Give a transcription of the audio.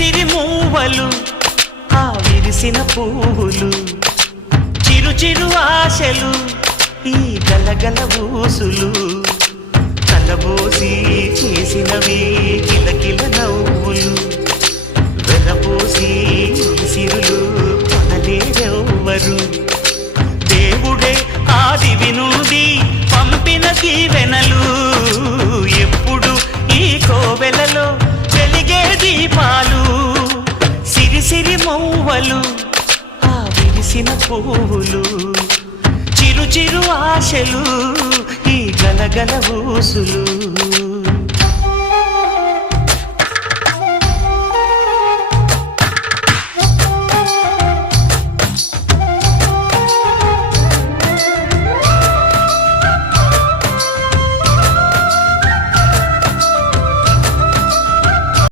సిరి మూవలు ఆ విరిసిన పువ్వులు చిరు చిరు ఆశలు ఈ గలగల ఊసులు కలబోసి చేసినవి కిలకిల నవ్వులు వెలబోసి సిరులు కొనలేరెవ్వరు దేవుడే ఆదివి నుండి పంపిన దీవెనలు ఎప్పుడు ఈ కోవెలలో వెలిగే దీపాలు సిరి సిరి మౌవలు ఆ విరిసిన పువ్వులు చిరు చిరు ఆశలు ఈ గలగల ఊసులు